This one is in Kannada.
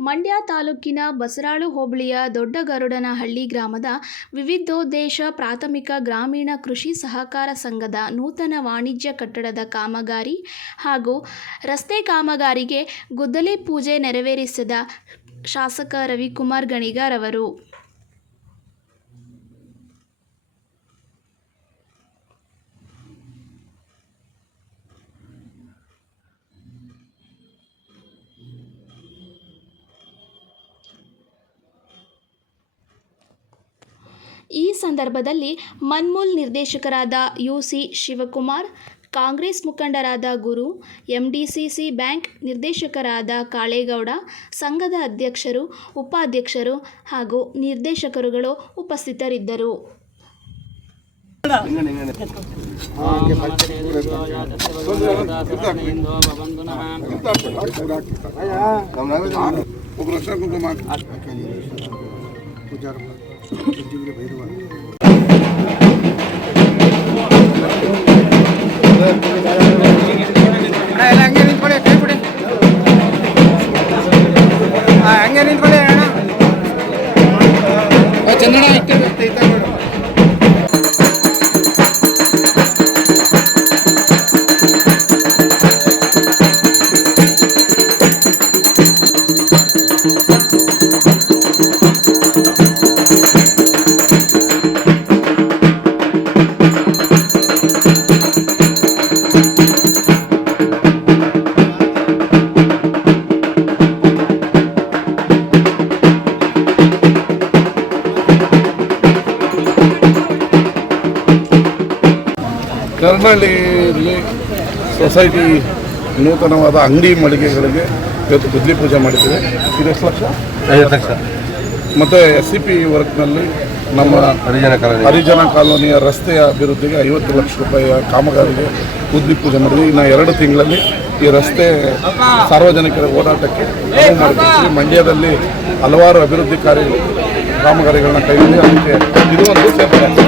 ಮಂಡ್ಯ ತಾಲೂಕಿನ ಬಸರಾಳು ಹೋಬಳಿಯ ದೊಡ್ಡಗರುಡನಹಳ್ಳಿ ಗ್ರಾಮದ ವಿವಿಧೋದ್ದೇಶ ಪ್ರಾಥಮಿಕ ಗ್ರಾಮೀಣ ಕೃಷಿ ಸಹಕಾರ ಸಂಘದ ನೂತನ ವಾಣಿಜ್ಯ ಕಟ್ಟಡದ ಕಾಮಗಾರಿ ಹಾಗೂ ರಸ್ತೆ ಕಾಮಗಾರಿಗೆ ಗುದ್ದಲಿ ಪೂಜೆ ನೆರವೇರಿಸಿದ ಶಾಸಕ ರವಿಕುಮಾರ್ ಗಣಿಗಾರವರು ಈ ಸಂದರ್ಭದಲ್ಲಿ ಮನ್ಮೂಲ್ ನಿರ್ದೇಶಕರಾದ ಯು ಸಿ ಶಿವಕುಮಾರ್ ಕಾಂಗ್ರೆಸ್ ಮುಖಂಡರಾದ ಗುರು ಎಂಡಿಸಿಸಿ ಬ್ಯಾಂಕ್ ನಿರ್ದೇಶಕರಾದ ಕಾಳೇಗೌಡ ಸಂಘದ ಅಧ್ಯಕ್ಷರು ಉಪಾಧ್ಯಕ್ಷರು ಹಾಗೂ ನಿರ್ದೇಶಕರುಗಳು ಉಪಸ್ಥಿತರಿದ್ದರು ಒಬ್ಬರು ಅರ್ಶನ ಭೈರವ ಎಲ್ಲ ಹಂಗೆ ನಿಂತ್ಕೊಳ್ಳಿ ಕೈ ಬಿಡಿ ಹಾಂ ಹಂಗೆ ನಿಂತ್ಕೊಳ್ಳಿ ಅಣ್ಣ. ಚಂದನ ಕರ್ನಳ್ಳಿಯಲ್ಲಿ ಸೊಸೈಟಿ ನೂತನವಾದ ಅಂಗಡಿ ಮಳಿಗೆಗಳಿಗೆ ಇವತ್ತು ಗುದ್ಲಿ ಪೂಜೆ ಮಾಡಿದ್ದೇವೆ. ಇದೆಷ್ಟು ಲಕ್ಷ? ಐವತ್ತು ಲಕ್ಷ. ಮತ್ತು ಎಸ್ ಸಿ ಪಿ ವರ್ಕ್ನಲ್ಲಿ ನಮ್ಮ ಹರಿಜನ ಕಾಲೋನಿ. ಹರಿಜನ ಕಾಲೋನಿಯ ರಸ್ತೆಯ ಅಭಿವೃದ್ಧಿಗೆ ಐವತ್ತು ಲಕ್ಷ ರೂಪಾಯಿಯ ಕಾಮಗಾರಿಗೆ ಗುದ್ಲಿ ಪೂಜೆ ಮಾಡಿದ್ವಿ. ಇನ್ನು ಎರಡು ತಿಂಗಳಲ್ಲಿ ಈ ರಸ್ತೆ ಸಾರ್ವಜನಿಕರ ಓಡಾಟಕ್ಕೆ ಅನುವು ಮಂಡ್ಯದಲ್ಲಿ ಹಲವಾರು ಅಭಿವೃದ್ಧಿ ಕಾರ್ಯ ಕಾಮಗಾರಿಗಳನ್ನ ಕೈಗೊಂಡು ಅದಕ್ಕೆ ಇದು ಒಂದು